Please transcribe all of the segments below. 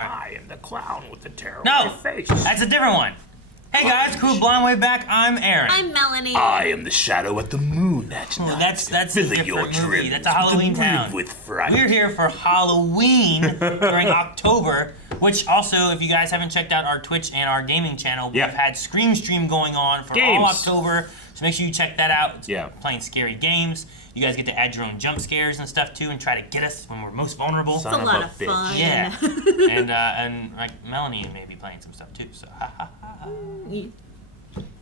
I am the clown with the terrible face. That's a different one. Hey guys, Crew Blind Way Back. I'm Aaron. I'm Melanie. I am the shadow at the moon at night. That's a filling your different movie. dreams That's a Halloween town. with fright. We're here for Halloween during October, which also, if you guys haven't checked out our Twitch and our gaming channel, we've had Scream Stream going on for all October, so make sure you check that out. It's playing scary games. You guys get to add your own jump scares and stuff too, and try to get us when we're most vulnerable. It's a lot of fun. Yeah, and like Melanie may be playing some stuff too. So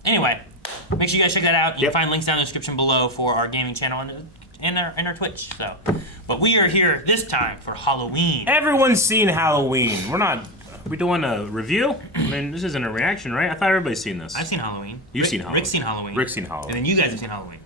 Anyway, make sure you guys check that out. You can find links down in the description below for our gaming channel and our Twitch. So, but we are here this time for Halloween. Everyone's seen Halloween. We're doing a review? I mean, this isn't a reaction, right? I thought everybody's seen this. I've seen Halloween. You've seen Halloween. Rick's seen Halloween. Rick's seen Halloween. And then you guys have seen Halloween.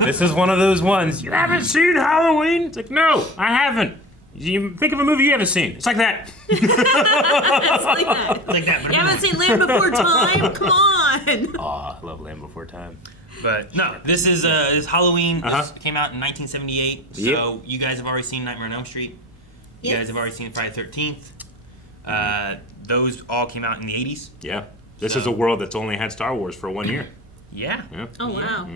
This is one of those ones. You haven't seen Halloween? It's like, no, I haven't. You think of a movie you haven't seen. It's like that. It's like that. It's like that. You haven't seen Land Before Time? Come on. Aw, I love Land Before Time. But no, this is Halloween. This came out in 1978. So you guys have already seen Nightmare on Elm Street. You guys have already seen Friday the 13th. Those all came out in the 80s. Yeah. This is a world that's only had Star Wars for 1 year. Yeah. Oh wow.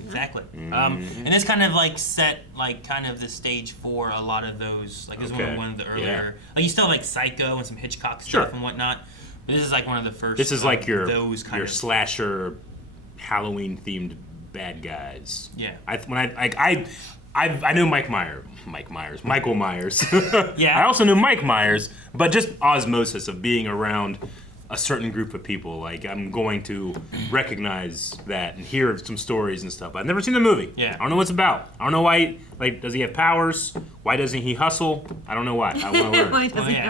Exactly. And this kind of like set like kind of the stage for a lot of those. Like this is one of the earlier. Like you still have like Psycho and some Hitchcock stuff and whatnot. But this is like one of the first. This is like your of slasher, Halloween themed bad guys. Yeah. I knew Michael Myers. Yeah. I also knew Mike Myers, but just osmosis of being around a certain group of people. Like, I'm going to recognize that and hear some stories and stuff. I've never seen the movie. Yeah. I don't know what it's about. I don't know why, like, does he have powers? Why doesn't he hustle? I don't know why. I want to learn.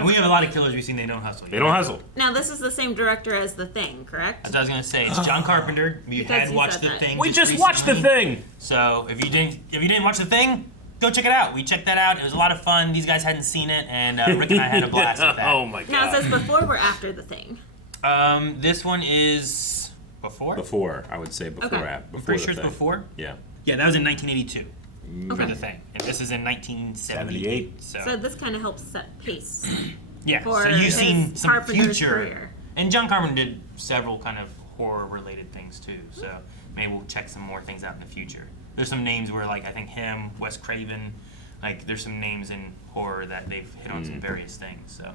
We have a lot of killers we've seen they don't hustle. They don't hustle. Now, this is the same director as The Thing, correct? That's what I was going to say. It's John Carpenter. You had watched The Thing. We just watched The Thing! So, if you didn't watch The Thing, go check it out. We checked that out. It was a lot of fun. These guys hadn't seen it, and Rick and I had a blast with that. Oh my god. Now, it says before or after The Thing? This one is before? Before, I would say before. Okay. I'm pretty sure it's before. Yeah. Yeah, that was in 1982 for The Thing. And this is in 1978. So this kind of helps set pace. Yeah, for so you've seen some Carpenter's future. career. And John Carpenter did several kind of horror-related things too, so maybe we'll check some more things out in the future. There's some names where, like, I think him, Wes Craven, like, there's some names in horror that they've hit on some various things, so.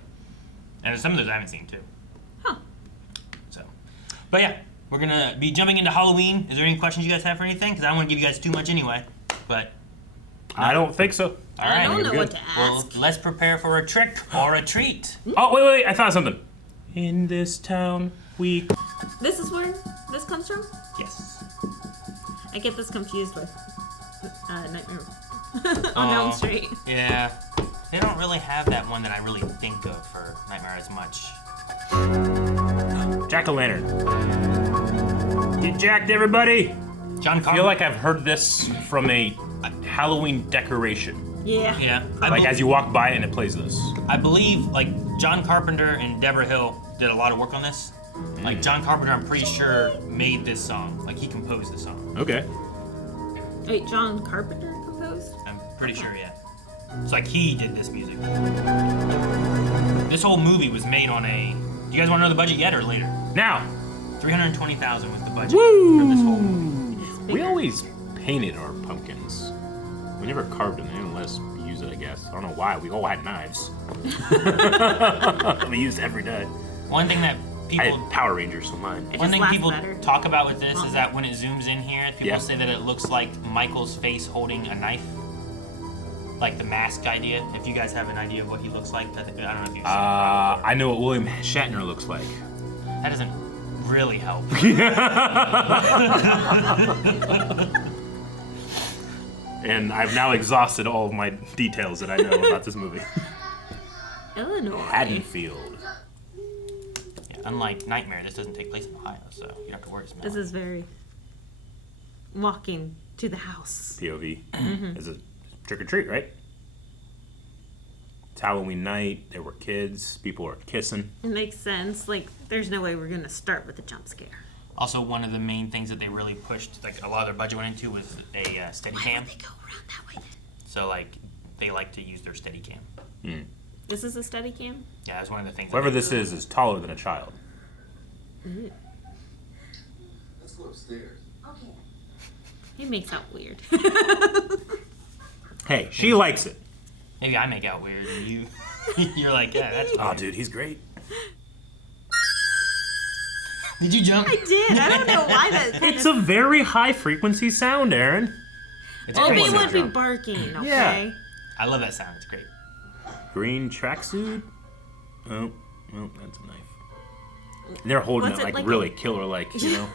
And some of those I haven't seen too. Huh. So, but yeah, we're gonna be jumping into Halloween. Is there any questions you guys have for anything? Because I don't want to give you guys too much anyway, but. I don't think so. All right. I don't know what to ask. Well, let's prepare for a trick or a treat. Oh, wait, I thought of something. In this town, we... This is where this comes from? Yes. I get this confused with Nightmare on Elm Street. Yeah. They don't really have that one that I really think of for Nightmare as much. Jack-o'-lantern. Get jacked, everybody! John Carpenter. I feel like I've heard this from a Halloween decoration. Yeah. Yeah. Like as you walk by and it plays this. I believe, like, John Carpenter and Deborah Hill did a lot of work on this. Like, John Carpenter, I'm pretty sure, made this song. Like, he composed the song. Okay. Wait, John Carpenter composed? I'm pretty sure, yeah. It's like he did this music. This whole movie was made on a... You guys want to know the budget yet or later? Now. $320,000 was the budget for this whole movie. We always painted our pumpkins. We never carved them. They didn't let us use it, I guess. I don't know why. We all had knives. We used it every day. One thing that people... I had Power Rangers on mine. One thing people talk about with this is that when it zooms in here, people say that it looks like Michael's face holding a knife. Like the mask idea. If you guys have an idea of what he looks like, I don't know if you've seen it. I know what William Shatner looks like. That doesn't really help. And I've now exhausted all of my details that I know about this movie. Illinois. Haddonfield. Yeah, unlike Nightmare, this doesn't take place in Ohio, so you don't have to worry about it. This is very walking to the house. POV. It's a trick or treat, right? It's Halloween night. There were kids. People are kissing. It makes sense. Like, there's no way we're gonna start with a jump scare. Also, one of the main things that they really pushed, like a lot of their budget went into, was a steady cam. Why would they go around that way then? So, like, they like to use their steady cam. This is a steady cam? Yeah, that's one of the things. Whoever this is taller than a child. Let's go upstairs. Okay. He makes out weird. Hey, she likes it. Maybe I make out weird and you're like, yeah, that's weird. Oh, dude, he's great. Did you jump? I did. I don't know why that. It's a very high frequency sound, Aaron. It's Opie crazy. would be barking, okay? Yeah. I love that sound. It's great. Green tracksuit. Oh, well, that's a knife. And they're holding What's it it like like really killer-like, you know?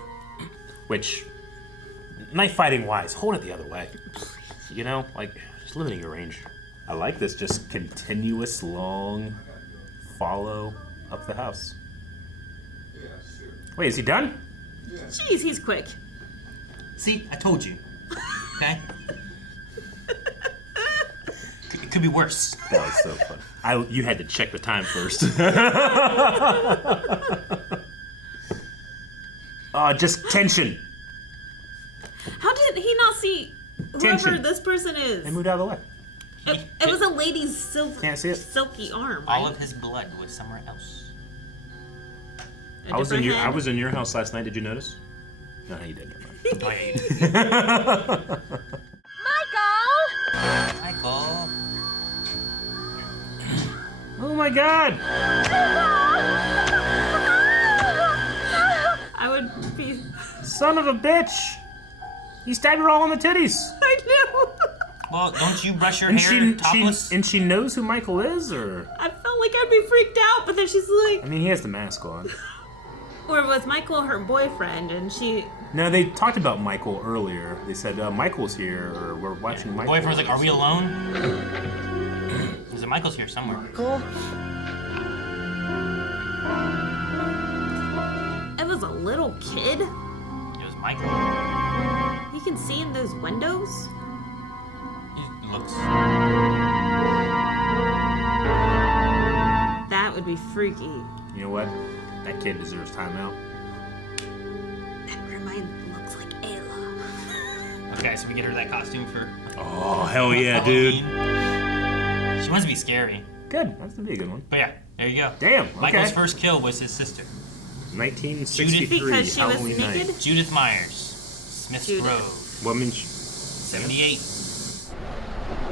Which, knife fighting wise, hold it the other way. You know, like, just limiting your range. I like this just continuous long follow up the house. Yeah, sure. Wait, is he done? Jeez, he's quick. See, I told you. Okay? It could be worse. That was so fun. You had to check the time first. Oh, just tension. How did he not see whoever Tension. this person is? They moved out of the way. It was a lady's Can't see it. silky arm, All right? of his blood was somewhere else. A I was in different head? your house last night. Did you notice? No, you didn't. Never mind. Oh, yeah, you did. Michael! Oh my God! I would be. Son of a bitch! He stabbed her all in the titties. I knew. Well, don't you brush your And hair topless? and she knows who Michael is, or I felt like I'd be freaked out, but then she's like, I mean, he has the mask on. or was Michael her boyfriend? And she. No, they talked about Michael earlier. They said Michael's here, or we're watching Michael. Boyfriend was like, are we alone? Because Michael's here somewhere. It was a little kid. It was Michael. You can see in those windows. He looks. That would be freaky. You know what? That kid deserves timeout. That looks like Ayla. Okay, so we get her that costume for. Oh, hell yeah, dude. Halloween. She wants to be scary. Good. That's gonna be a good one. But yeah, there you go. Damn. Okay. Michael's first kill was his sister, 1963 Because she was Halloween naked? night. Judith Myers, Smith's Judith. Grove, What means? 78.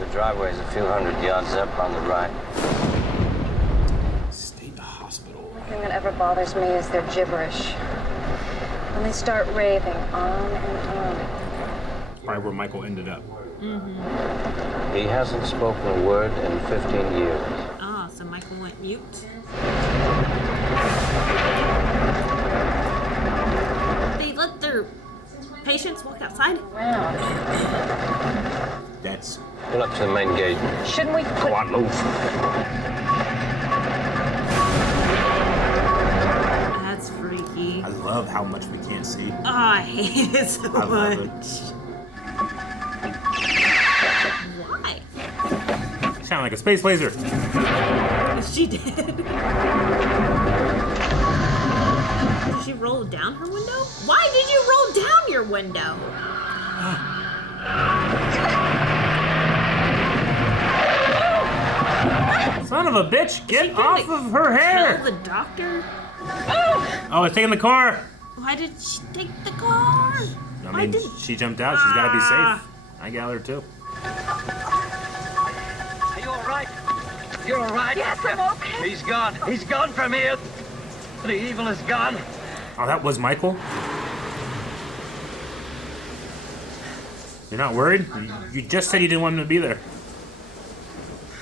The driveway's a few hundred yards up on the right. State hospital. The thing that ever bothers me is their gibberish. When they start raving on and on. Right where Michael ended up. He hasn't spoken a word in 15 years. Oh, so Michael went mute. They let their patients walk outside? Wow. That's. Pull up to the main gate. Shouldn't we put... Go on, move. That's freaky. I love how much we can't see. Oh, I hate it so I love it. much. Why? Sound like a space laser. She did. Did she roll down her window? Why did you roll down your window? Son of a bitch, She get gonna off of her hair! Kill the doctor? Oh, it's taking the car. Why did she take the car? I Why mean, did... she jumped out. She's got to be Ah. safe. I got her too. Are you all right? You're all right? Yes, I'm okay. He's gone. He's gone from here. The evil is gone. Oh, that was Michael? You're not worried? You just said you didn't want him to be there.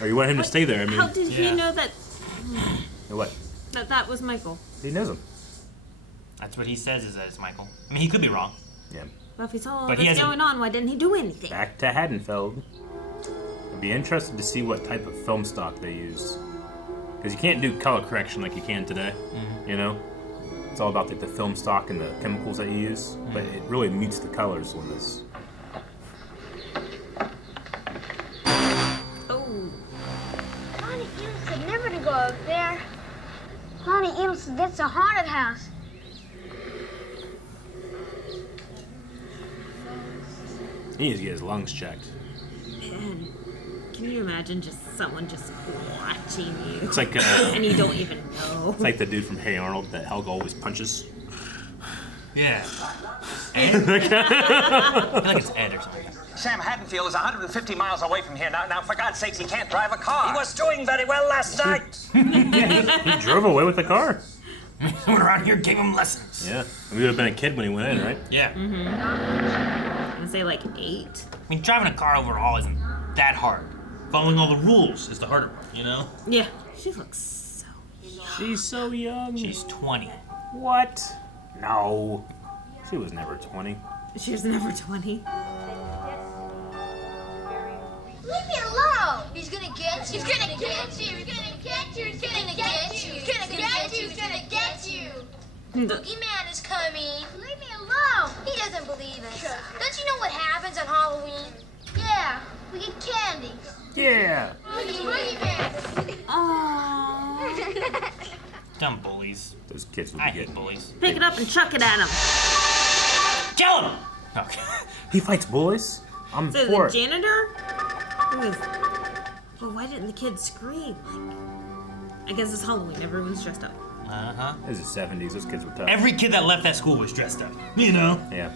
Or you want him to stay there, I mean. How did he Yeah. know that What? that was Michael? He knows him. That's what he says is that it's Michael. I mean, he could be wrong. Yeah. Well, if he saw all But he this hasn't- going on, why didn't he do anything? Back to Haddonfield. I'd be interested to see what type of film stock they use. Because you can't do color correction like you can today. You know? It's all about like the film stock and the chemicals that you use. But it really meets the colors on this. Oh, Lonnie Eno said never to go up there. Lonnie Eno said that's a haunted house. He needs to get his lungs checked. man. Can you imagine just someone just watching you. It's like and you don't even know. It's like the dude from Hey Arnold that Helga always punches. Yeah. Ed? I feel like it's Ed or something. Sam Haddonfield is 150 miles away from here. Now, for God's sakes, he can't drive a car. He was doing very well last night. He drove away with the car. Someone around here gave him lessons. Yeah. We would have been a kid when he went in, right? Yeah. I'm gonna say like 8. I mean, driving a car overall isn't that hard. Following all the rules is the harder part, you know? Yeah. She looks so young. She's so young. She's 20. What? No. She was never 20. She was never 20. Leave me alone! He's gonna get you. He's gonna get you. He's gonna get you. He's gonna get you. He's gonna get you. He's gonna get you. Boogeyman is coming. Leave me alone. He doesn't believe us. Don't you know what happens on Halloween? Yeah, we get candy. Yeah. Boogeyman. Aww. Dumb bullies. Those kids would be I hate getting bullies. Pick it up and chuck it at him. Kill him! Okay. He fights bullies? I'm So for the it. janitor? Well, why didn't the kids scream? Like, I guess it's Halloween. Everyone's dressed up. Uh-huh. This is the 70s. Those kids were tough. Every kid that left that school was dressed up. You know? Yeah.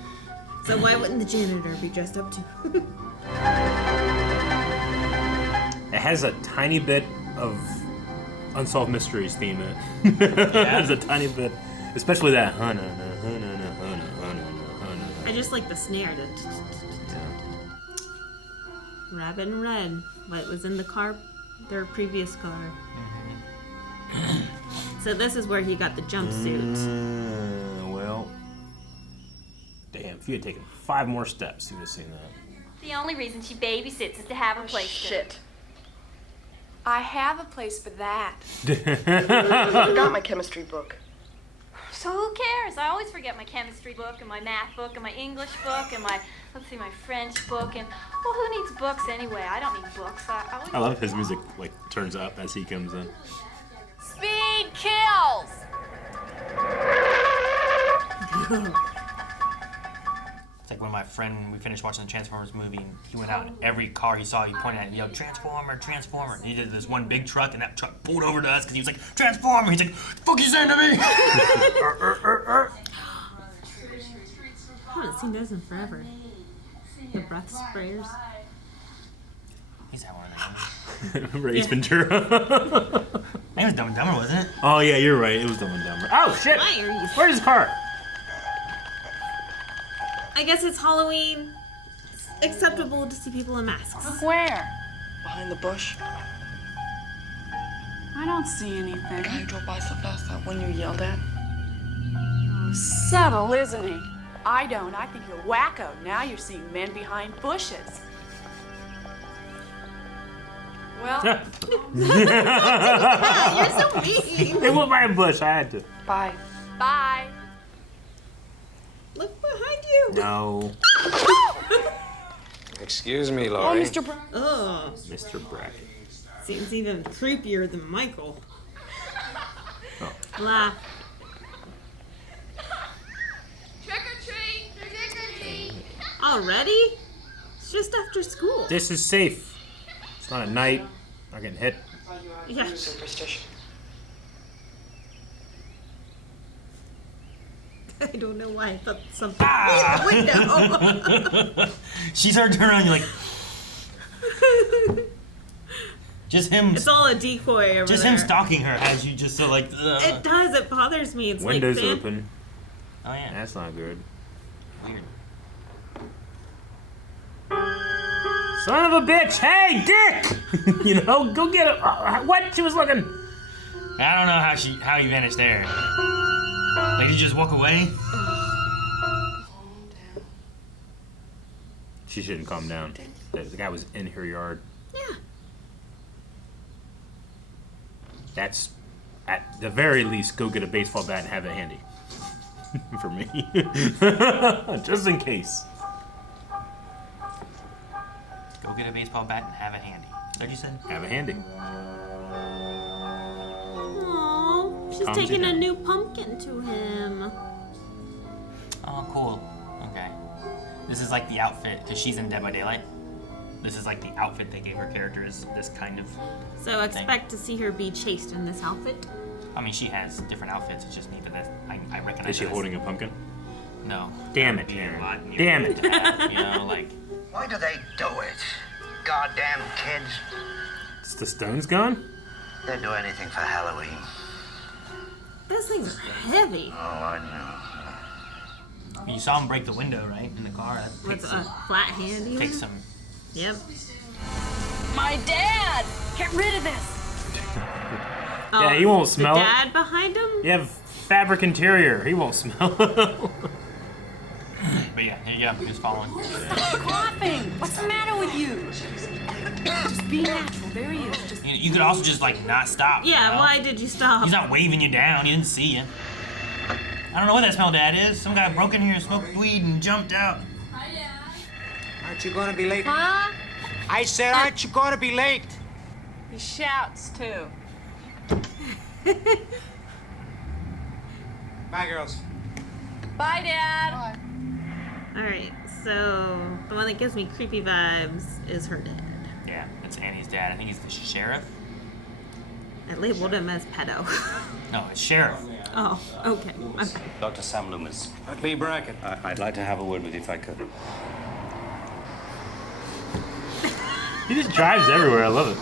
So why wouldn't the janitor be dressed up too? It has a tiny bit of Unsolved Mysteries theme in it. It has a tiny bit. Especially that. I just like the snare. Rabbit and Red. What was in the car? Their previous car. So this is where he got the jumpsuit. Well. Damn, if you had taken 5 more steps, you would have seen that. The only reason she babysits is to have a place to. Shit. I have a place for that. I forgot my chemistry book. So who cares? I always forget my chemistry book and my math book and my English book and my, my French book and, well, who needs books anyway? I don't need books. I love his music, like, turns up as he comes in. Speed kills! It's like when my friend, we finished watching the Transformers movie, and he went out and every car he saw, he pointed at it and yelled, Transformer, Transformer. And he did this one big truck, and that truck pulled over to us because he was like, Transformer! He's like, fuck you saying to me? I haven't seen those in forever. The breath sprayers. He's had one of them. Remember Ace Ventura? It was Dumb and Dumber, wasn't it? Oh, yeah, you're right. It was Dumb and Dumber. Oh, shit! Why are you... Where's his car? I guess it's Halloween. It's acceptable to see people in masks. Look where? Behind the bush. I don't see anything. The guy who drove by so fast, that one you yelled at. Oh, subtle, isn't he? I don't. I think you're wacko. Now you're seeing men behind bushes. Well, You're so mean. It went by a bush. I had to. bye. Bye. Look behind you. No. Excuse me, Oh, Laurie. Mr. Brown. Ugh. Mr. Brackett. Seems even creepier than Michael. Oh. Laugh. Trick or treat! Trick or treat! Already? It's just after school. This is safe. It's not at night. Not getting hit. Yeah. Superstition. I don't know why I thought something in the window. She started turning around, you're like... Just him... It's all a decoy over Just there. him stalking her as you just so like... It does. It bothers me. It's Windows like open. Oh, yeah. That's not good. Weird. Son of a bitch! Hey, Dick! You know, go get him. What? She was looking. I don't know how he vanished there. Like, did you just walk away? She shouldn't calm down. The guy was in her yard. Yeah. That's, at the very least, go get a baseball bat and have it handy. For me. Just in case. Go get a baseball bat and have it handy. Is that what you said? Have it handy. Aww. She's Calms you taking a down. new pumpkin to him. Oh, cool. Okay. This is like the outfit, because she's in Dead by Daylight. this is like the outfit they gave her character is this kind of So expect to see her be chased in this outfit? I mean, she has different outfits. It's just me, but I recognize. Is she holding a pumpkin? No. Damn it, Aaron. Damn it. You know, like. Why do they do it? Goddamn kids. Is the stones gone? They'd do anything for Halloween. Those things are heavy. Oh, I know. You saw him break the window, right, in the car. With a flat hand, even? Take some. Yep. My dad! Get rid of this! Yeah, he won't smell the it. dad behind him? You have fabric interior. He won't smell it. But yeah, here you go. He was following. Stop coughing! What's the matter with you? Just be natural. There he is. Just... You could also just, like, not stop. Yeah, you know? why did you stop? He's not waving you down. He didn't see you. I don't know what that smell, Dad, is. Some guy broke in here, smoked weed, and jumped out. Hi, Dad. Aren't you gonna be late? Huh? I said, aren't you gonna be late? He shouts, too. Bye, girls. Bye, Dad. Alright, so the one that gives me creepy vibes is her dad. Yeah, that's Annie's dad. I think he's the sheriff. I labeled him as pedo. No, it's sheriff. Oh, okay. Dr. Sam Loomis. Lee Brackett. I'd like to have a word with you if I could. He just drives everywhere. I love it.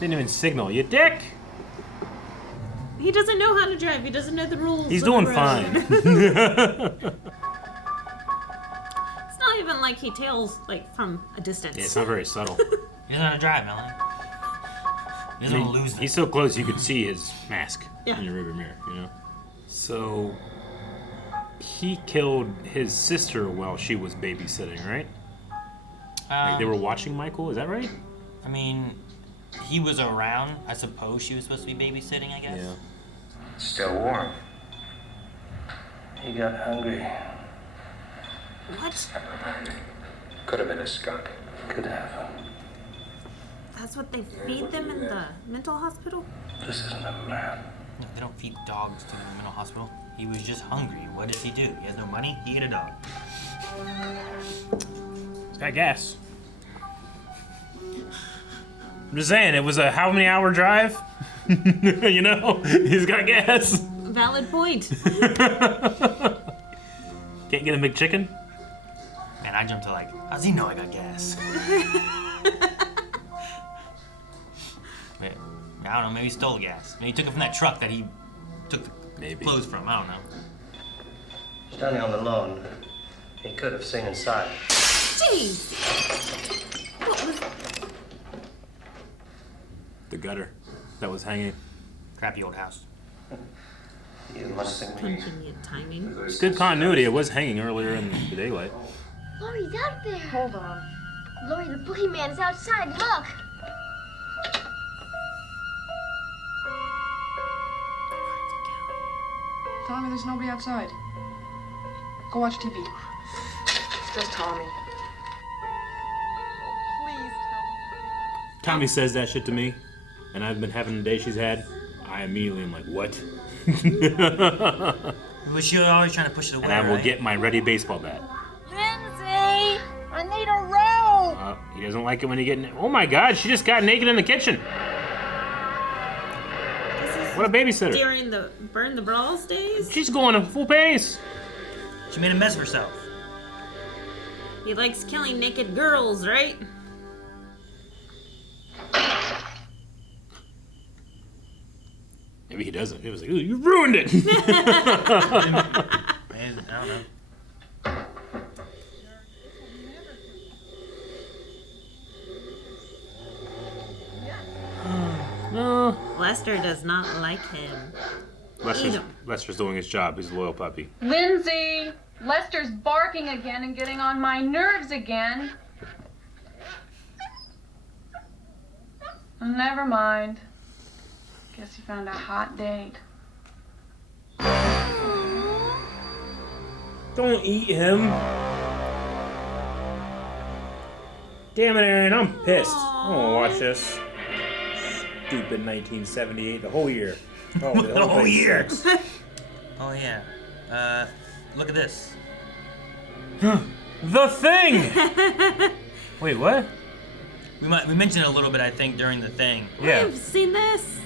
Didn't even signal. You dick! He doesn't know how to drive. He doesn't know the rules. He's of the doing road. fine. It's not even like he tails like from a distance. Yeah, it's not very subtle. He doesn't know how to drive, Melanie. He doesn't want to lose them. He's so close you could see his mask Yeah. in your rearview mirror, you know? So, he killed his sister while she was babysitting, right? Like they were watching Michael, is that right? I mean, he was around. I suppose she was supposed to be babysitting, I guess. Yeah. Still warm. He got hungry. What? Could have been a skunk. Could have. That's what they feed them in the mental hospital? This isn't a man. No, they don't feed dogs to the mental hospital. He was just hungry. What does he do? He has no money. He ate a dog. It's got gas. I'm just saying, it was a how many hour drive? You know? He's got gas. Valid point. Can't get a McChicken? Man, I jumped to like, how's he know I got gas? I don't know, maybe he stole gas. Maybe he took it from that truck that he took the clothes from. I don't know. Standing on the lawn, he could have seen inside. Jeez. What was... The gutter that was hanging. Crappy old house. You must think me. Convenient timing. It's good continuity. It was hanging earlier in the daylight. Lori, he's out there. Hold on. Lori, the boogeyman is outside. Look. Tommy, there's nobody outside. Go watch TV. Just Tommy. Please, Tommy says that shit to me, and I've been having the day she's had. I immediately am like, what? But you're always trying to push it away, And I will right? get my ready baseball bat. Lindsay, I need a rope. He doesn't like it when you get... Oh my God, she just got naked in the kitchen. What a babysitter. During the Burn the Brawls days? She's going at full pace. She made a mess of herself. He likes killing naked girls, right? Maybe he doesn't. It was like, ooh, you ruined it. Man, I don't know. No. Lester does not like him. Lester's doing his job. He's a loyal puppy. Lindsay, Lester's barking again and getting on my nerves again. Never mind. Guess he found a hot date. Don't eat him. Damn it, Aaron. I'm pissed. I don't want to watch this. Stupid 1978. The whole year. Oh, The whole thing year. sucks. Oh, yeah. Look at this. The Thing! Wait, what? We mentioned it a little bit, I think, during the thing. Yeah. I've seen this.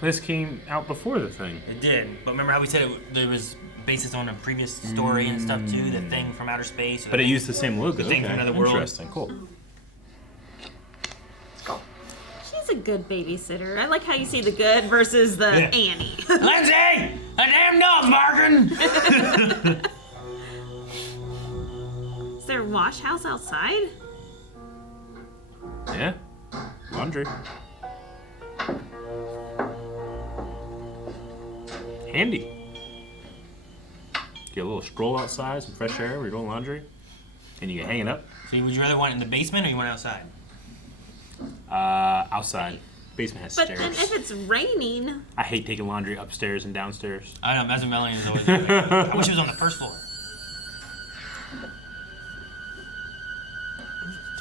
This came out before the thing. It did, but remember how we said it was basis on a previous story and stuff too, the thing from outer space. But it used the same logo. The thing from another world. Interesting. Cool. Let's go. She's a good babysitter. I like how you see the good versus the Annie. Lindsay! A damn dog's barking! Is there a wash house outside? Yeah. Laundry. Handy. Get a little stroll outside, some fresh air when you're doing laundry, and you can hang it up. So would you rather want it in the basement or you want it outside? Outside. Basement has But stairs. then if it's raining, I hate taking laundry upstairs and downstairs. I know, that's what Melanie is always doing. I wish it was on the first floor.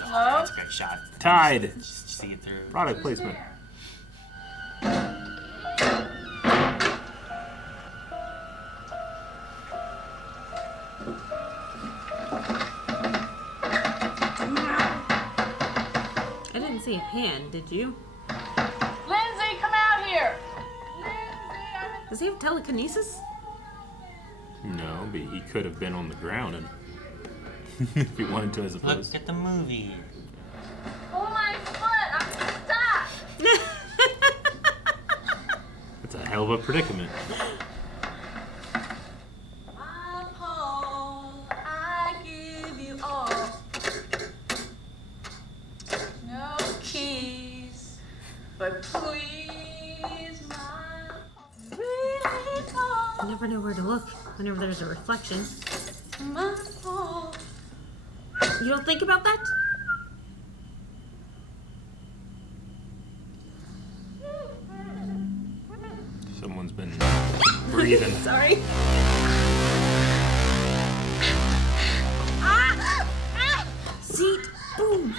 Hello? That's a great shot. Tide. Just see it through. Product placement. I didn't see a hand, did you? Lindsay, come out here. Does he have telekinesis? No, but he could have been on the ground and if he wanted to, as opposed. Look at the movie. Oh my foot! I'm stuck! That's a hell of a predicament. My Paul, I give you all. No keys, but please, my really Paul. I never know where to look whenever there's a reflection. My Paul. You don't think about that? Someone's been breathing. Sorry. Seat. Boom.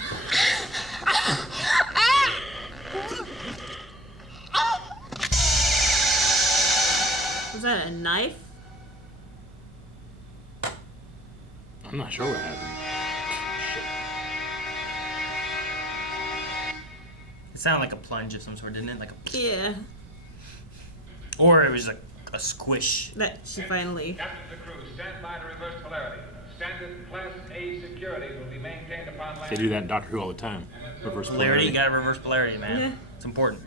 Was that a knife? I'm not sure what happened. It sounded like a plunge of some sort, didn't it? Like a... Yeah. Or it was like a squish. That she finally. Captain to crew, stand by to reverse polarity. Standard Class A security will be maintained upon land. They do that in Doctor Who all the time. Reverse Polarity, you gotta reverse polarity, man. Yeah. It's important.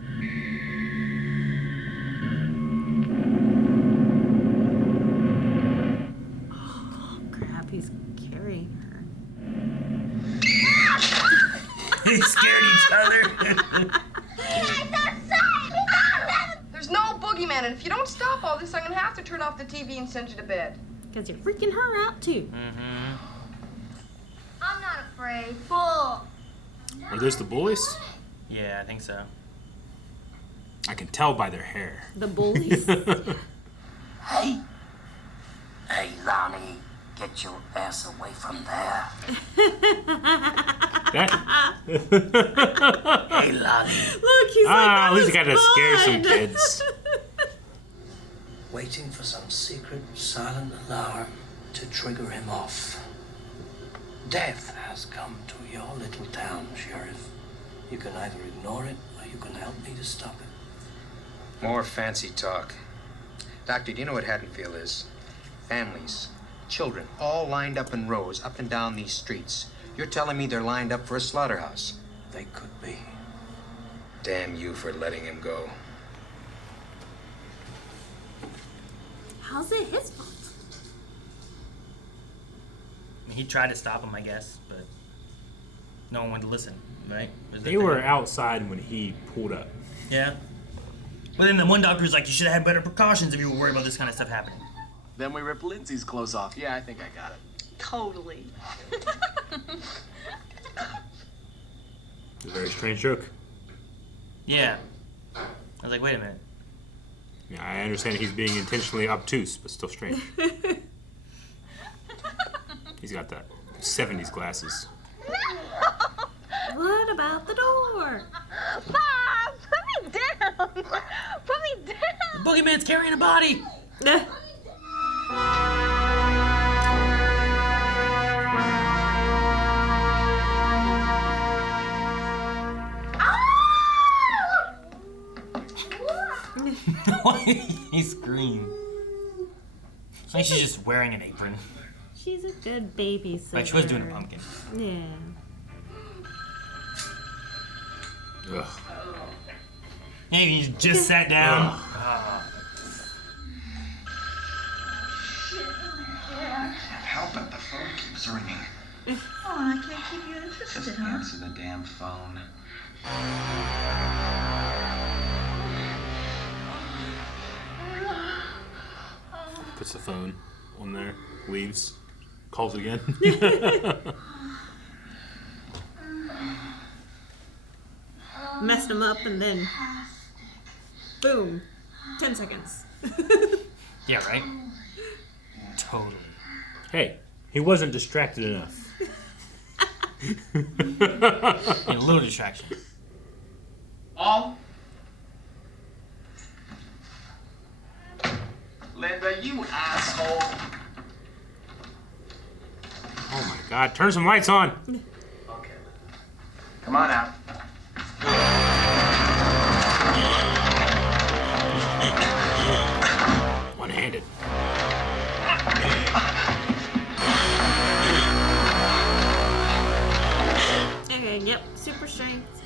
Oh crap! He's carrying her. They scared each other. There's no boogeyman, and if you don't stop all this, I'm gonna have to turn off the TV and send you to bed. Because you're freaking her out too. Mm-hmm. I'm not afraid. Bull! Are those the bullies? Yeah, I think so. I can tell by their hair. The bullies. Hey. Hey, Lonnie, get your ass away from there. Hey, Lonnie. Look, he's like, at least I got to scare some kids. Waiting for some secret silent alarm to trigger him off. Death has come to your little town, Sheriff. You can either ignore it or you can help me to stop it. More fancy talk. Doctor, do you know what Haddonfield is? Families, children, all lined up in rows up and down these streets. You're telling me they're lined up for a slaughterhouse? They could be. Damn you for letting him go. How's it his fault? I mean, he tried to stop him, I guess, but no one wanted to listen, right? They were outside when he pulled up. Yeah. But then the one doctor was like, you should have had better precautions if you were worried about this kind of stuff happening. Then we rip Lindsay's clothes off. Yeah, I think I got it. Totally. It's a very strange joke. Yeah. I was like, wait a minute. Yeah, I understand he's being intentionally obtuse, but still strange. He's got that 70s glasses. What about the door? Bob, put me down! Put me down! The boogeyman's carrying a body! He screamed. I think she's just wearing an apron. She's a good babysitter. Like, she was doing a pumpkin. Yeah. Ugh. Hey, you just sat down. Help it, the phone keeps ringing. Oh, I can't keep you interested, Just huh? answer the damn phone. Puts the phone on there, leaves, calls again. Messed him up and then boom, 10 seconds. Yeah, right? Totally. Hey, he wasn't distracted enough. A little distraction. Linda, you asshole. Oh my God, turn some lights on. Okay, come on out. One-handed. Okay, yep, super strength.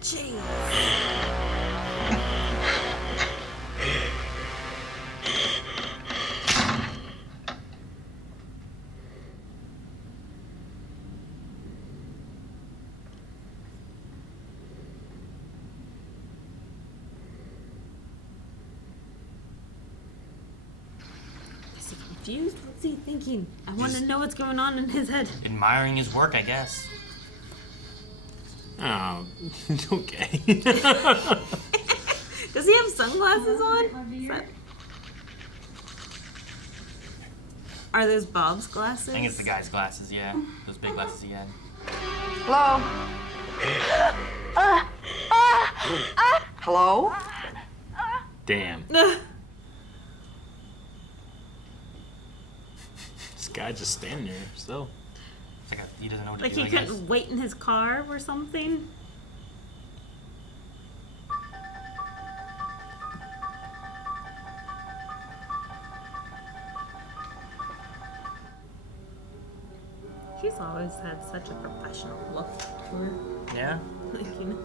Jeez. Is he confused? What's he thinking? I want to know what's going on in his head. Admiring his work, I guess. Oh, okay. Does he have sunglasses on? Are those Bob's glasses? I think it's the guy's glasses, yeah. Those big glasses he had. Hello? Hello? Damn. This guy just standing there still. Like he doesn't know what to Like do, he I guess. couldn't wait in his car or something? She's always had such a professional look to her. Yeah? Like, you know.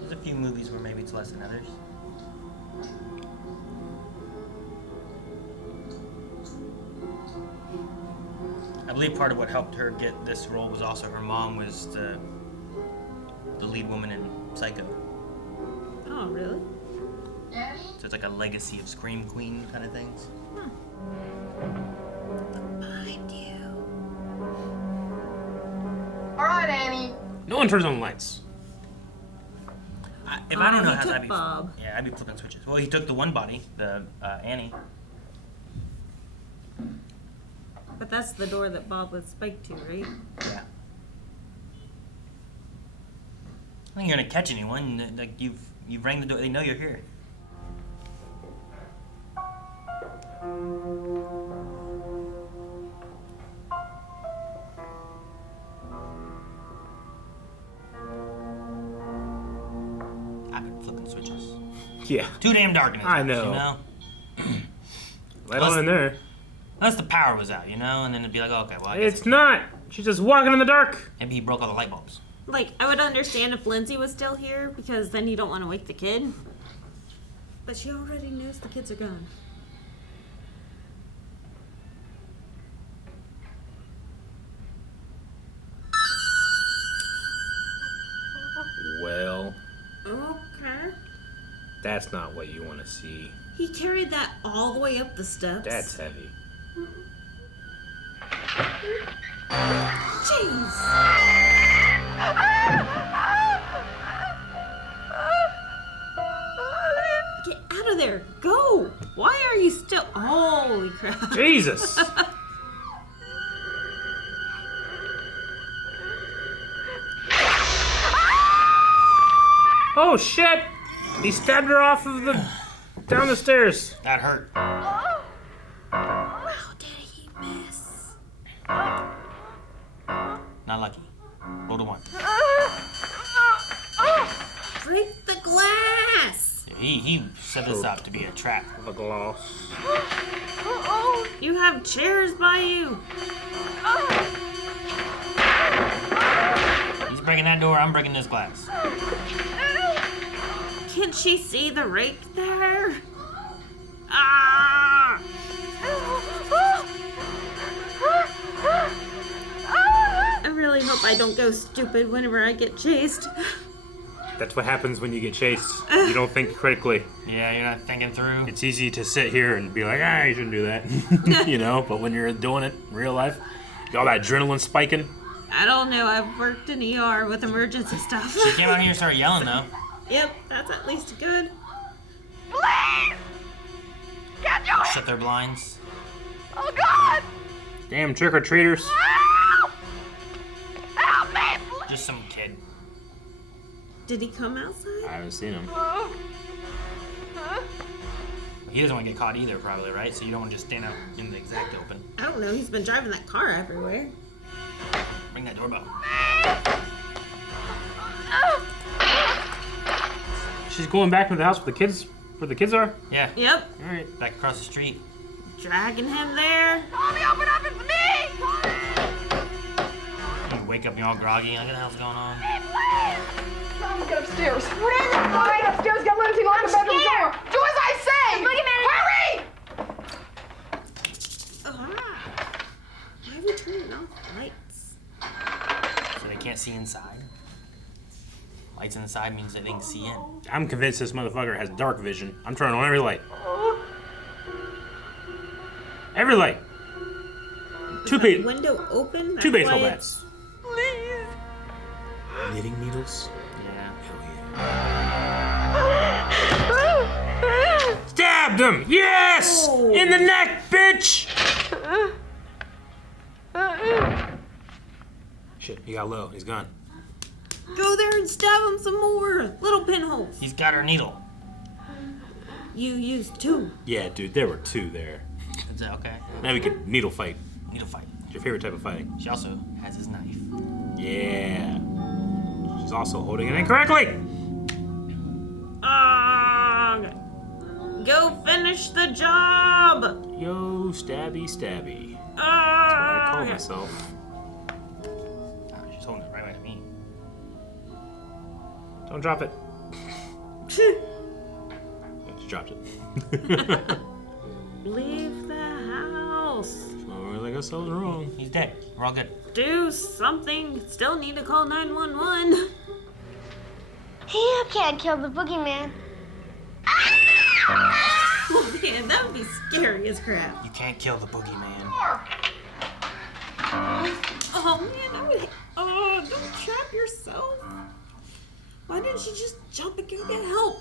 There's a few movies where maybe it's less than others. I believe part of what helped her get this role was also her mom was the lead woman in Psycho. Oh, really? So it's like a legacy of Scream Queen kind of things. Behind you. All right, Annie. No one turns on the lights. If I don't know he how took I'd be, Bob. yeah, I'd be flipping switches. Well, he took the one body, the Annie. But that's the door that Bob was spiked to, right? Yeah. I think you're gonna catch anyone. Like you've rang the door. They know you're here. I've been flipping switches. Yeah. Too damn dark in this I house, know. You know? Light on in there. Unless the power was out, you know, and then it'd be like, okay, well, I guess It's not. She's just walking in the dark. maybe he broke all the light bulbs. Like, I would understand if Lindsay was still here, because then you don't want to wake the kid. But she already knows the kids are gone. Well, Okay. that's not what you want to see. He carried that all the way up the steps. That's heavy. Get out of there. Go. Why are you still... Holy crap. Jesus. Oh shit! He stabbed her off of the... down the stairs. That hurt. How did he miss? Not lucky. Roll to 1. Break the glass! He set this up to be a trap. The glass. You have chairs by you. He's breaking that door, I'm breaking this glass. Can she see the rake there? Ah! I really hope I don't go stupid whenever I get chased. That's what happens when you get chased. You don't think critically. Yeah, you're not thinking through. It's easy to sit here and be like, you shouldn't do that. You know, but when you're doing it in real life, all that adrenaline spiking. I don't know, I've worked in ER with emergency stuff. She came out here and started yelling, though. Yep, that's at least good. Please! Get your... Shut their blinds. Oh, God! Damn trick-or-treaters. Help! Help me, please! Just some kid. Did he come outside? I haven't seen him. He doesn't want to get caught either, probably, right? So you don't want to just stand out in the exact open. I don't know, he's been driving that car everywhere. Ring that doorbell. She's going back to the house where the kids are? Yeah. Yep. All right, back across the street. Dragging him there. Tommy, open up, it's me! You wake up and you're all groggy. Like, what the hell's going on? Hey, please! Tommy, get upstairs. What is it? All right, upstairs, get Lindsay, lock the bedroom door. Do as I say! Hurry! Why are we turning off lights? So they can't see inside. Lights inside means that they can see in. I'm convinced this motherfucker has dark vision. I'm turning on every light. Every light. Two people. Window open? Two That's baseball why bats. Please! Knitting needles. Yeah. Stabbed him! Yes! Oh. In the neck, bitch! Shit, he got low. He's gone. Go there and stab him some more. Little pinholes. He's got her needle. You used 2. Yeah, dude, there were 2 there. Is that okay? Now we can needle fight. Needle fight. It's your favorite type of fighting. She also has his knife. Yeah. She's also holding it incorrectly. Go finish the job. Yo, stabby, stabby. That's what I call myself. She's holding it right at me. Don't drop it. She dropped it. Leave the house. Oh, I guess I was wrong. He's dead. We're all good. Do something. Still need to call 911. You can't kill the boogeyman. Oh man, that would be scary as crap. You can't kill the boogeyman. Oh man, I would. Oh, don't trap yourself. Why didn't she just jump and go get help?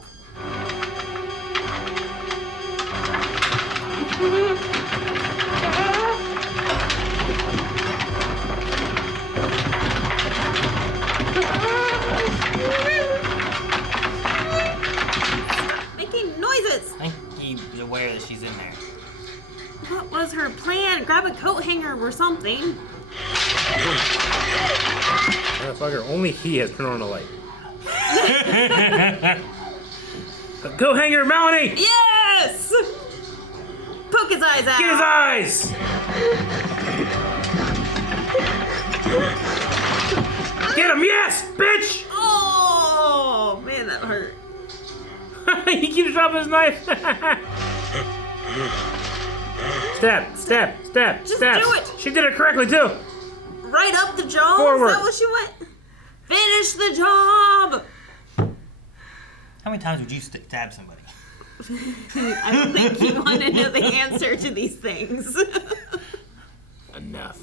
Making noises. I think he's aware that she's in there. What was her plan? Grab a coat hanger or something. Motherfucker, only he has turned on a light. Go hanger, Melanie! Yes! Poke his eyes out. Get his eyes! Get him, yes, bitch! Oh, man, that hurt. He keeps dropping his knife. Stab, stab, stab, Just stab. do it. She did it correctly, too. Right up the jaw? Forward. Is that what she went? Finish the job! How many times would you stab somebody? I don't think you want to know the answer to these things. Enough.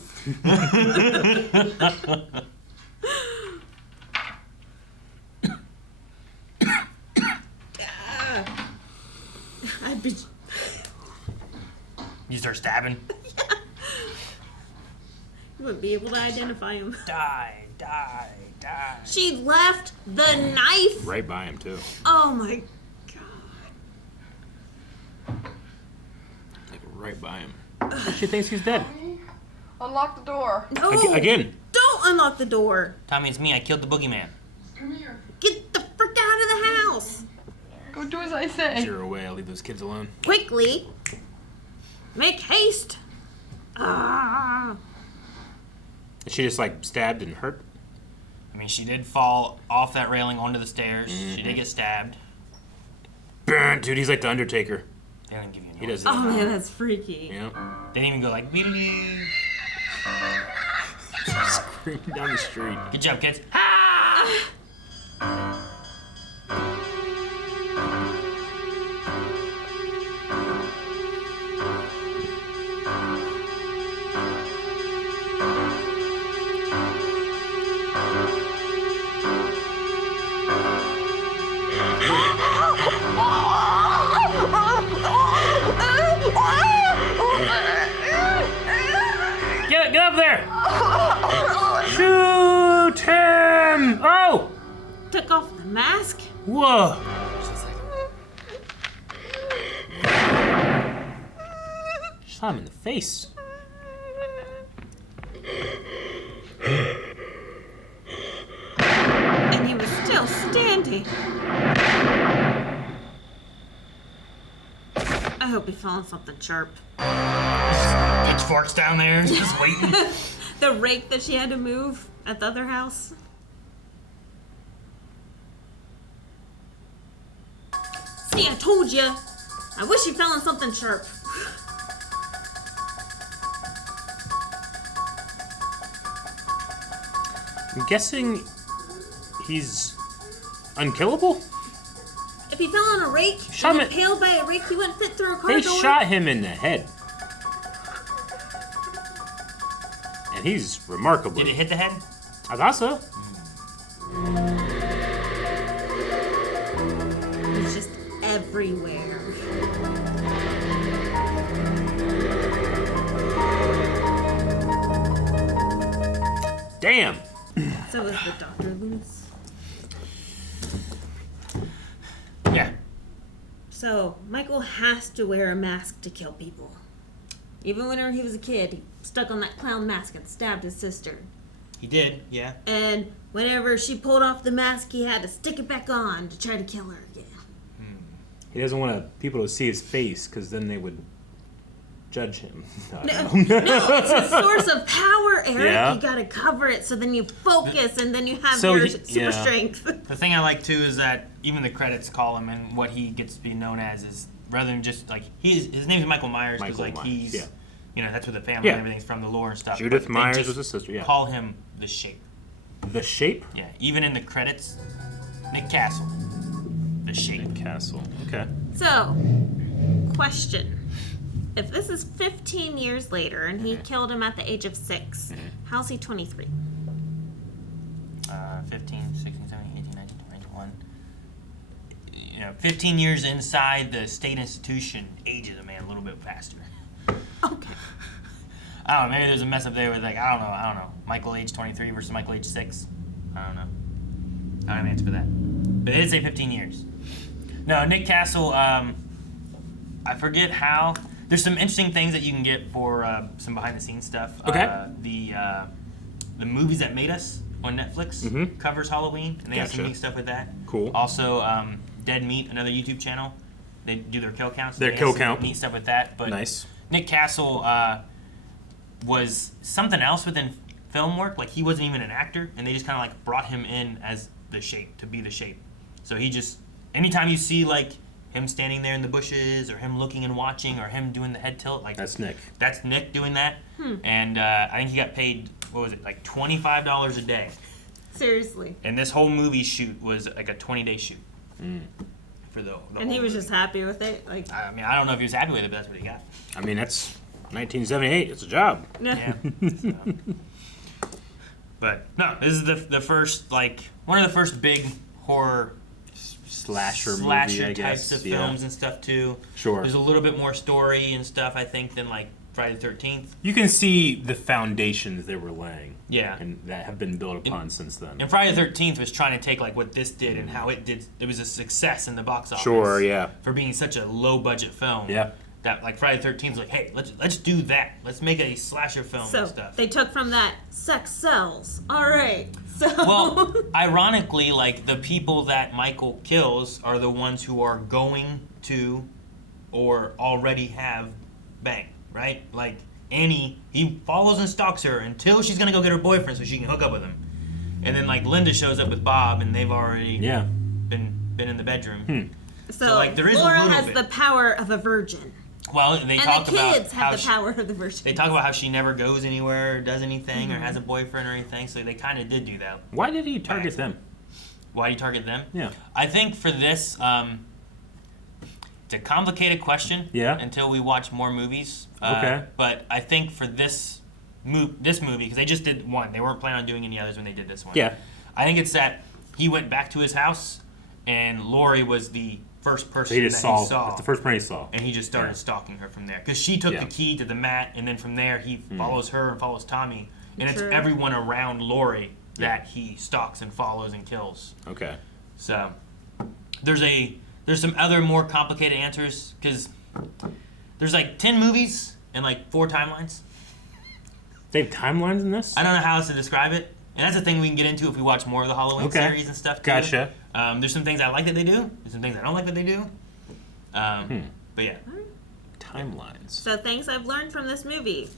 I'd be... You start stabbing? Yeah. You wouldn't be able to identify him. Die, die, die. She left the knife. Right by him, too. Oh my Like, right by him. She thinks he's dead. Unlock the door. No. Again. Don't Don't unlock the door. Tommy, it's me. I killed the boogeyman. Come here. Get the frick out of the house. Go do as I say. Zero way. I'll leave those kids alone. Quickly. Make haste. Ah. Is she just like stabbed and hurt? I mean, she did fall off that railing onto the stairs. She did get stabbed. Burn, dude. He's like the Undertaker. They didn't give you. He does Oh that. man, that's freaky. Yeah. They didn't even go like. Screaming down the street. Good job, kids. Get up there! Shoot him! Oh! Took off the mask? Whoa! Shot him in the face. And he was still standing. I hope he found something sharp. Pitchforks down there, just waiting. The rake that she had to move at the other house. See, I told you. I wish you found something sharp. I'm guessing he's unkillable? If he fell on a rake, Shot and him. impaled by a rake, he wouldn't fit through a car They door. shot him in the head. And he's remarkable. Did it hit the head? I thought so. He's just everywhere. Damn. So is the Dr. Loomis. Yeah. So, Michael has to wear a mask to kill people. Even whenever he was a kid, he stuck on that clown mask and stabbed his sister. He did, yeah. And whenever she pulled off the mask, he had to stick it back on to try to kill her again. He doesn't want people to see his face because then they would judge him. No, it's a source of power, Eric. Yeah. You gotta cover it so then you focus and then you have So your he- super yeah. strength. The thing I like too is that even the credits call him, and what he gets to be known as is rather than just like his name's Michael Myers because Michael like Myers, he's yeah. you know that's where the family Yeah. and everything's from, the lore and stuff. Judith but they Myers just was his sister, yeah. Call him the Shape. The Shape? Yeah, even in the credits, Nick Castle, the Shape. Castle. Okay. So, question. If this is 15 years later and he killed him at the age of 6, how's he 23? 15, 16, 17, 18, 19, 20, 21. You know, 15 years inside the state institution ages a man a little bit faster. Okay. I don't know, maybe there's a mess up there with like, I don't know. Michael age 23 versus Michael age 6. I don't know. I don't have an answer for that. But they did say 15 years. No, Nick Castle, I forget how. There's some interesting things that you can get for some behind the scenes stuff. Okay. The movies that made us on Netflix covers Halloween, and they have some Gotcha. neat stuff with that. Cool. Also, Dead Meat, another YouTube channel, they do their kill counts. Their They kill have some count. neat stuff with that. But Nice. Nick Castle was something else within film work. Like he wasn't even an actor, and they just kind of like brought him in as the Shape to be the Shape. So he just anytime you see like him standing there in the bushes, or him looking and watching, or him doing the head tilt, like That's Nick. That's Nick doing that. And I think he got paid, what was it, like $25 a day. Seriously. And this whole movie shoot was like a 20-day shoot. For the And he whole was movie. just happy with it? Like, I mean, I don't know if he was happy with it, but that's what he got. I mean, that's 1978. It's a job. Yeah. So. But no, this is the first, like, one of the first big horror Slasher movie, I types guess. of Yeah. films and stuff too. Sure. There's a little bit more story and stuff, I think, than like Friday the 13th. You can see the foundations they were laying. Yeah. And that have been built upon since then. And Friday the 13th was trying to take like what this did and how it did. It was a success in the box office. Sure, yeah. For being such a low budget film. Yeah. that like Friday the 13th is like, hey, let's do that. Let's make a slasher film and stuff. They took from that sex sells. All right. So well, ironically, like the people that Michael kills are the ones who are going to or already have bang, right? Like Annie, he follows and stalks her until she's gonna go get her boyfriend so she can hook up with him. And then like Linda shows up with Bob and they've already been in the bedroom. So like there is Laura a little has bit. the power of a virgin. Well, they talk and the about kids how have the power of the virgin. They talk about how she never goes anywhere or does anything or has a boyfriend or anything, so they kind of did do that. Why did he target them? Why did he target them? Yeah. I think for this, it's a complicated question. Yeah. Until we watch more movies. Okay. But I think for this movie, because they just did one, they weren't planning on doing any others when they did this one. Yeah. I think it's that he went back to his house, and Lori was the first person So he just that he saw. saw. It's the first person he saw. And he just started stalking her from there. Because she took the key to the mat, and then from there he follows her and follows Tommy. And it's everyone around Lori that he stalks and follows and kills. Okay. So there's some other more complicated answers, because there's like 10 movies and like 4 timelines. They have timelines in this? I don't know how else to describe it. And that's a thing we can get into if we watch more of the Halloween series and stuff too. Gotcha. There's some things I like that they do. There's some things I don't like that they do. But yeah. Timelines. So things I've learned from this movie.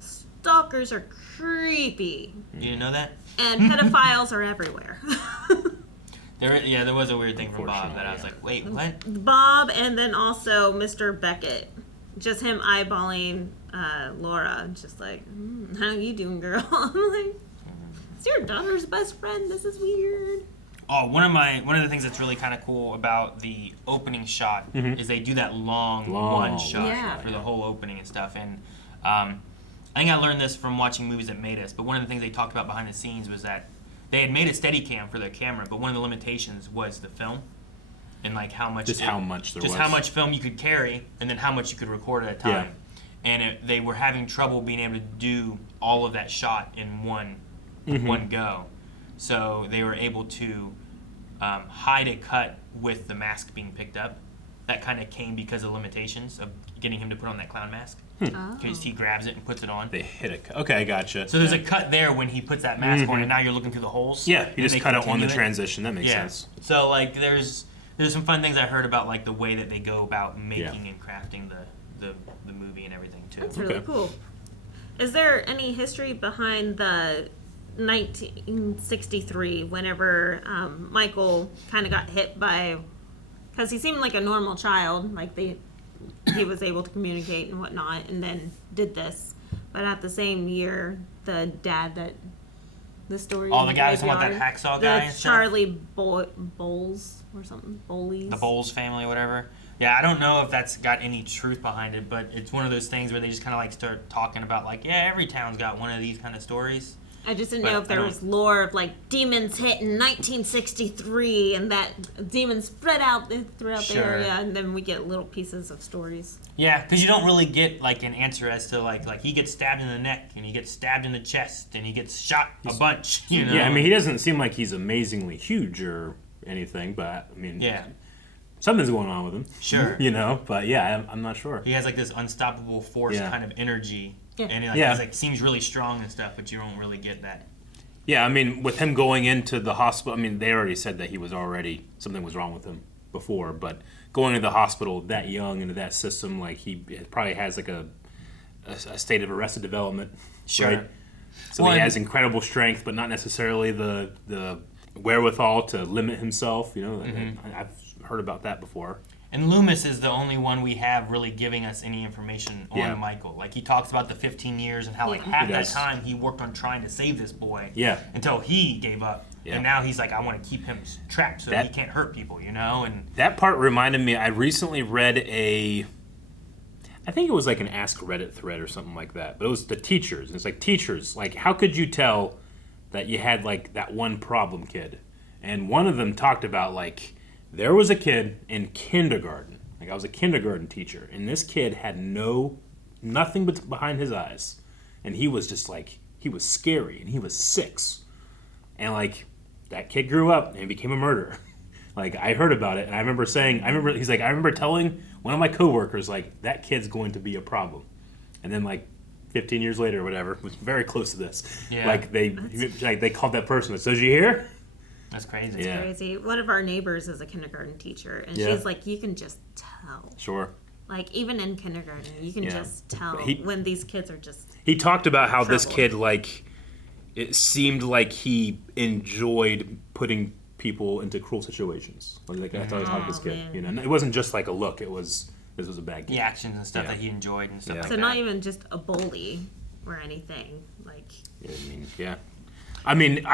Stalkers are creepy. You didn't know that? And pedophiles are everywhere. There was a weird thing from Bob that I was like, wait, what? Bob and then also Mr. Beckett. Just him eyeballing Laura. Just like, how you doing, girl? I'm like, it's your daughter's best friend. This is weird. Oh, one of the things that's really kind of cool about the opening shot is they do that long one shot for the whole opening and stuff. And I think I learned this from watching movies that made us. But one of the things they talked about behind the scenes was that they had made a Steadicam for their camera, but one of the limitations was the film and like how much how much film you could carry, and then how much you could record at a time. Yeah. And they were having trouble being able to do all of that shot in one go. So they were able to hide a cut with the mask being picked up. That kind of came because of limitations of getting him to put on that clown mask. Because he grabs it and puts it on. They hit a cut. Okay, gotcha. So there's a cut there when he puts that mask on, and now you're looking through the holes. Yeah, you just cut it on the transition. That makes sense. So like there's some fun things I heard about like the way that they go about making and crafting the movie and everything too. That's really cool. Is there any history behind the 1963 whenever Michael kind of got hit by, because he seemed like a normal child, like he was able to communicate and whatnot, and then did this, but at the same year the dad that the story the guy who's talking about that hacksaw guy and stuff? Charlie Bowles or something, Bowles, the Bowles family or whatever. Yeah, I don't know if that's got any truth behind it, but it's one of those things where they just kind of like start talking about like, yeah, every town's got one of these kind of stories. I just didn't know if there was lore of like demons hit in 1963 and that demons spread out throughout the area, and then we get little pieces of stories. Yeah, because you don't really get like an answer as to like he gets stabbed in the neck and he gets stabbed in the chest and he gets shot a bunch. You know? Yeah, I mean he doesn't seem like he's amazingly huge or anything, but I mean something's going on with him. Sure. You know, but yeah, I'm not sure. He has like this unstoppable force kind of energy. Yeah. And he's like seems really strong and stuff, but you don't really get that. Yeah, I mean, with him going into the hospital, I mean, they already said that something was wrong with him before, but going to the hospital that young into that system, like he probably has like a state of arrested development. Sure. Right? So he has incredible strength, but not necessarily the wherewithal to limit himself. You know, I've heard about that before. And Loomis is the only one we have really giving us any information on Michael. Like, he talks about the 15 years and how, like, half that time he worked on trying to save this boy. Yeah. Until he gave up. Yeah. And now he's like, I want to keep him trapped so he can't hurt people, you know? And that part reminded me, I recently read I think it was like an Ask Reddit thread or something like that. But it was the teachers. And it's like, teachers, like, how could you tell that you had, like, that one problem kid? And one of them talked about, like, there was a kid in kindergarten. Like, I was a kindergarten teacher, and this kid had nothing but behind his eyes. And he was just like, he was scary, and he was 6. And like, that kid grew up and became a murderer. Like, I heard about it, and I remember he's like, I remember telling one of my coworkers, like, that kid's going to be a problem. And then, like, 15 years later or whatever, was very close to this. Yeah. Like, they called that person, so did you hear? That's crazy. It's crazy. One of our neighbors is a kindergarten teacher, and she's like, you can just tell. Sure. Like, even in kindergarten, you can just tell when these kids are just He talked about how this kid, like, it seemed like he enjoyed putting people into cruel situations. Like that's always how this kid, you know. And it wasn't just like a look. This was a bad kid. The actions and stuff that he enjoyed and stuff like that. So not even just a bully or anything. Like. I mean,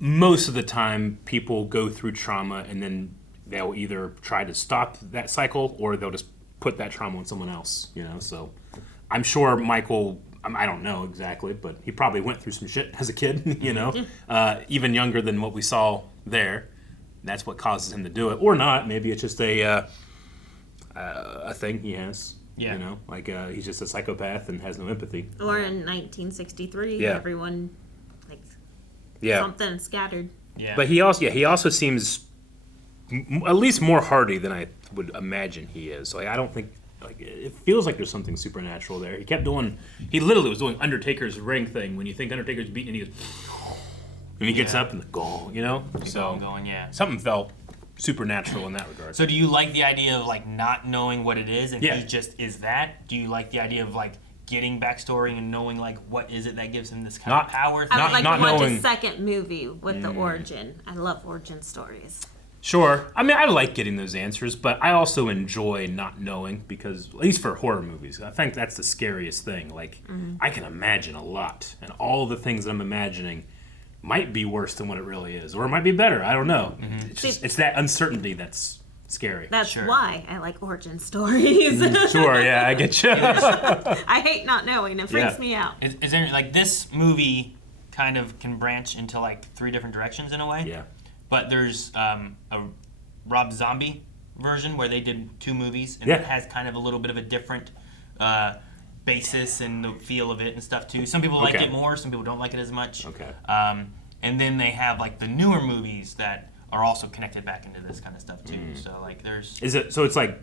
most of the time people go through trauma and then they'll either try to stop that cycle or they'll just put that trauma on someone else. You know, so I'm sure Michael. I don't know exactly, but he probably went through some shit as a kid, you know, even younger than what we saw there. That's what causes him to do it, or not. Maybe it's just a thing he has. Yeah. You know, like he's just a psychopath and has no empathy. Or in 1963, everyone like something scattered. Yeah. But he also seems at least more hardy than I would imagine he is. Like I don't think. Like it feels like there's something supernatural there. He literally was doing Undertaker's ring thing when you think Undertaker's beating and he goes, and he gets up and the goal, you know? Something felt supernatural in that regard. So do you like the idea of like not knowing what it is and he just is that? Do you like the idea of like getting backstory and knowing like what is it that gives him this kind of power? I would like to watch a second movie with the origin. I love origin stories. Sure. I mean, I like getting those answers, but I also enjoy not knowing because, at least for horror movies, I think that's the scariest thing. Like, I can imagine a lot, and all the things that I'm imagining might be worse than what it really is, or it might be better. I don't know. It's that uncertainty that's scary. That's why I like origin stories. Sure, yeah, I get you. I hate not knowing. It freaks me out. Is there, like, this movie kind of can branch into, like, 3 different directions in a way? Yeah. But there's a Rob Zombie version where they did 2 movies, and it has kind of a little bit of a different basis and the feel of it and stuff too. Some people like it more, some people don't like it as much. Okay. And then they have like the newer movies that are also connected back into this kind of stuff too. So like there's. So it's like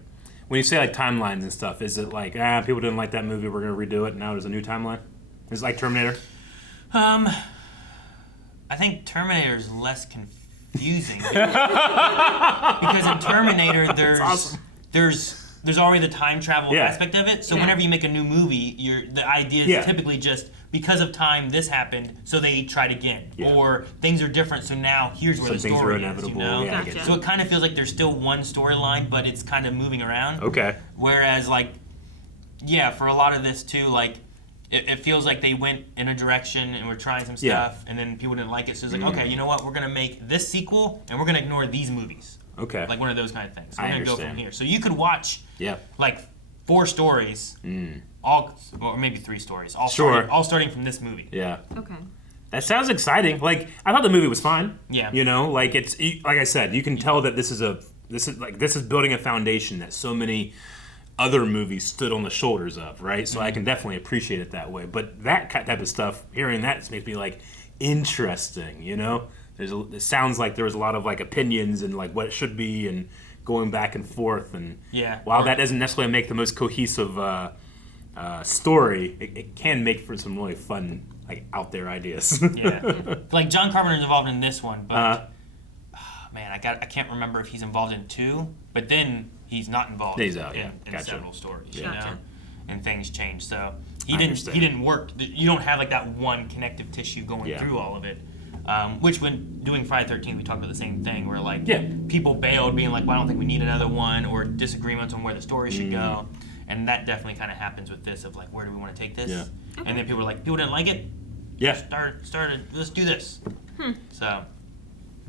when you say like timelines and stuff, is it like people didn't like that movie, we're gonna redo it, and now there's a new timeline? Is it like Terminator? I think Terminator is less confusing because in Terminator there's already the time travel aspect of it. So whenever you make a new movie, the idea is typically just because of time this happened, so they tried again, or things are different. So now here's where the story is. You know, so it kind of feels like there's still one storyline, but it's kind of moving around. Okay. Whereas like, for a lot of this too, like. It feels like they went in a direction and were trying some stuff, and then people didn't like it. So it's like, okay, you know what? We're gonna make this sequel, and we're gonna ignore these movies. Okay. Like one of those kind of things. So we're gonna go from here. So you could watch, like 4 stories, all or maybe 3 stories, all starting from this movie. Yeah. Okay. That sounds exciting. Like I thought the movie was fine. Yeah. You know, like it's like I said, you can tell that this is building a foundation that so many other movies stood on the shoulders of, right? So I can definitely appreciate it that way. But that type of stuff, hearing that makes me like interesting, you know? It sounds like there was a lot of like opinions and like what it should be and going back and forth. And while that doesn't necessarily make the most cohesive story, it can make for some really fun, like out there ideas. Like John Carpenter's involved in this one, but man, I can't remember if he's involved in 2, but then he's not involved in several stories, you know, and things change. So he didn't work. You don't have like that one connective tissue going through all of it. Which when doing Friday the 13th, we talked about the same thing, where like people bailed, being like, "Well, I don't think we need another one," or disagreements on where the story should go, and that definitely kind of happens with this of like, where do we want to take this? And then people were like, people didn't like it. Started. Let's do this. So.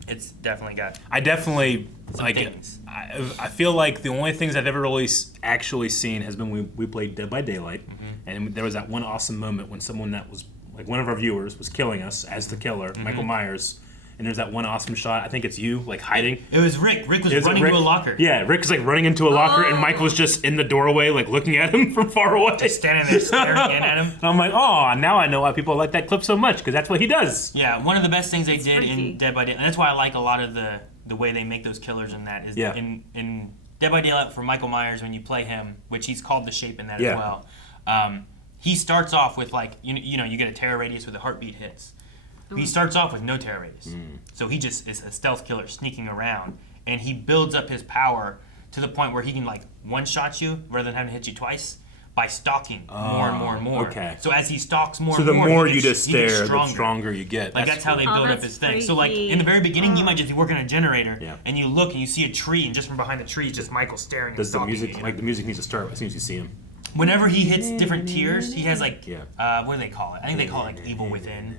It's definitely got. I definitely like things. it. I feel like the only things I've ever really actually seen has been we played Dead by Daylight, and there was that one awesome moment when someone that was like one of our viewers was killing us as the killer, Michael Myers, and there's that one awesome shot. I think it's you, like, hiding. It was Rick. Rick was running to a locker. Yeah, Rick is, like, running into a locker, and Michael's just in the doorway, like, looking at him from far away. Just standing there staring in at him. And I'm like, oh, now I know why people like that clip so much, because that's what he does. Yeah, one of the best things they did in Dead by Daylight, and that's why I like a lot of the way they make those killers in that, is in Dead by Daylight for Michael Myers, when you play him, which he's called the Shape in that as well, he starts off with, like, you know, you get a terror radius where the heartbeat hits. He starts off with no terror radius. So he just is a stealth killer sneaking around, and he builds up his power to the point where he can, like, one-shot you rather than having to hit you twice by stalking more and more and more. Okay. So as he stalks more so and the more, more he you gets, just he gets stare, the stronger. stronger you get. Like, that's how they build up his thing. So, like, in the very beginning, you might just be working a generator, and you look and you see a tree, and just from behind the tree is just Michael staring and stalking you. Like, the music needs to start as soon as you see him. Whenever he hits different tiers, he has, like, what do they call it? I think they call it, like, Evil Within.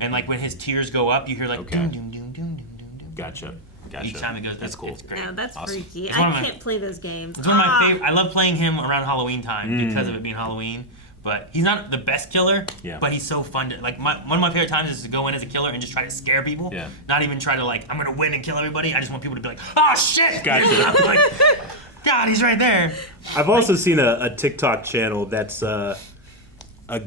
And, like, when his tiers go up, you hear, like, doom, doom, doom, doom, doom, doom. Gotcha. Each time it goes, that's cool. It's great. No, that's freaky. It's one I of my- can't play those games. It's one of my favorite. I love playing him around Halloween time because of it being Halloween. But he's not the best killer, but he's so fun to, like, one of my favorite times is to go in as a killer and just try to scare people. Yeah. Not even try to, like, I'm going to win and kill everybody. I just want people to be like, oh, shit! Gotcha. I'm like, God, he's right there. I've also seen a TikTok channel that's a